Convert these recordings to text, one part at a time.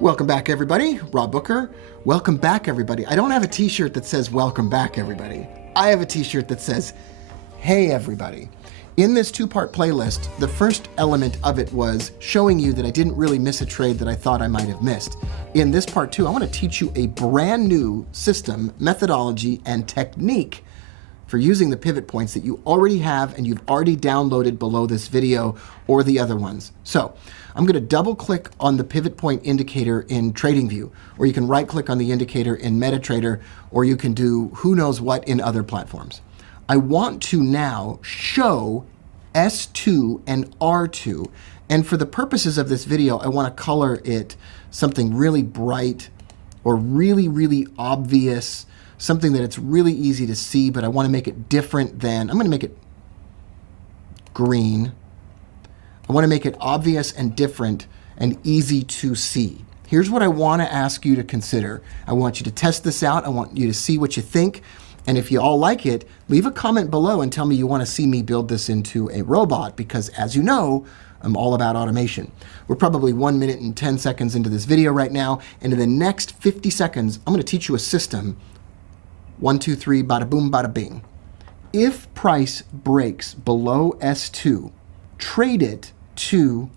Welcome back, everybody. Rob Booker. Welcome back, everybody. I don't have a t-shirt that says welcome back, everybody. I have a t-shirt that says, hey, everybody. In this two-part playlist, the first element of it was showing you that I didn't really miss a trade that I thought I might have missed. In this part two, I want to teach you a brand new system, methodology, and technique for using the pivot points that you already have and you've already downloaded below this video or the other ones. So I'm going to double click on the pivot point indicator in TradingView, or you can right click on the indicator in MetaTrader, or you can do who knows what in other platforms. I want to now show S2 and R2, and for the purposes of this video, I want to color it something really bright or really obvious, something that it's really easy to see, but I want to make it different than, I'm going to make it green. I want to make it obvious and different and easy to see. Here's what I want to ask you to consider. I want you to test this out. I want you to see what you think. And if you all like it, leave a comment below and tell me you want to see me build this into a robot, because as you know, I'm all about automation. We're probably 1 minute and 10 seconds into this video right now. And in the next 50 seconds, I'm going to teach you a system. 1, 2, 3, bada boom, bada bing. If price breaks below S2, trade it to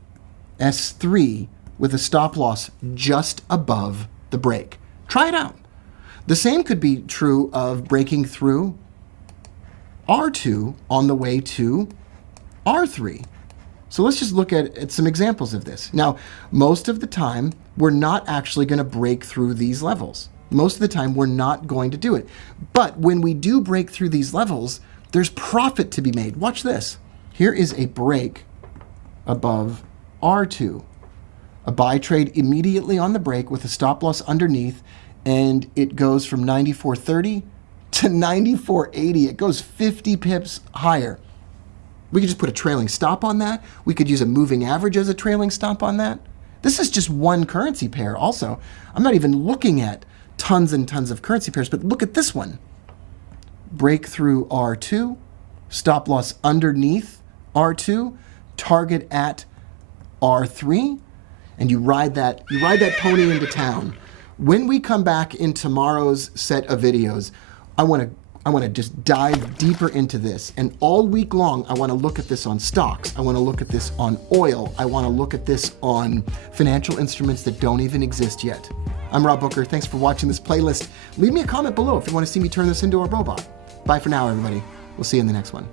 S3 with a stop loss just above the break. Try it out. The same could be true of breaking through R2 on the way to R3. So let's just look at some examples of this. Now, most of the time, we're not actually going to break through these levels. Most of the time, we're not going to do it. But when we do break through these levels, there's profit to be made. Watch this. Here is a break above R2. A buy trade immediately on the break with a stop loss underneath, and it goes from 94.30 to 94.80. It goes 50 pips higher. We could just put a trailing stop on that. We could use a moving average as a trailing stop on that. This is just one currency pair also. I'm not even looking at tons and tons of currency pairs, but look at this one. Breakthrough R2, stop loss underneath R2, target at R3, and you ride that pony into town. When we come back in tomorrow's set of videos, I want to just dive deeper into this. And all week long, I want to look at this on stocks. I want to look at this on oil. I want to look at this on financial instruments that don't even exist yet. I'm Rob Booker. Thanks for watching this playlist. Leave me a comment below if you want to see me turn this into a robot. Bye for now, everybody. We'll see you in the next one.